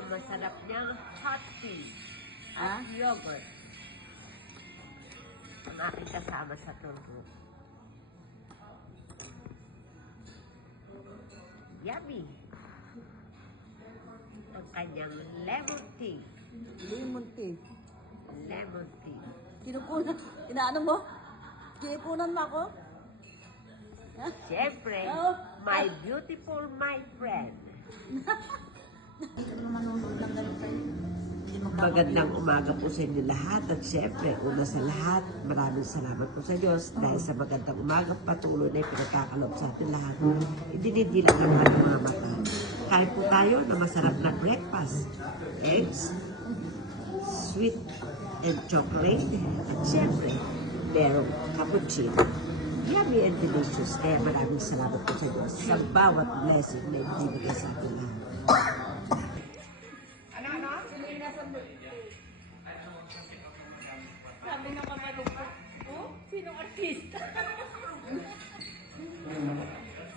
ang masarap niyang hot tea Ah? at yogurt. Ang aking kasama sa tulog. Yummy! Ang kanyang lemon tea. Lemon tea. Lemon tea. Kinukunan. Inaano mo? Kinukunan mo ako? Siyempre, Oh. my beautiful my friend. Hindi ka naman manunod ng ganun sa'yo. Magandang umaga po sa inyo lahat at syempre, una sa lahat, maraming salamat po sa Diyos dahil sa magandang umaga patuloy na ipinagkakalob sa atin lahat. Idinidilang ang ating mga mata. Kain po tayo na masarap na breakfast. Eggs, sweet and chocolate, at syempre, merong cappuccino. Yummy and delicious. Kaya maraming salamat po sa Diyos sa bawat blessing na ibinigay sa atin lahat. Sabi ng kapatid ko, oh, sinong artista?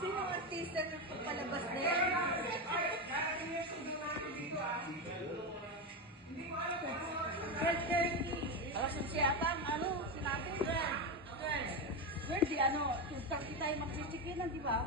Sinong artista na palabas na yan? Alas siya ang ano, sinabi? Girl, di ano, 2:30 tayo magsichikinan, di ba?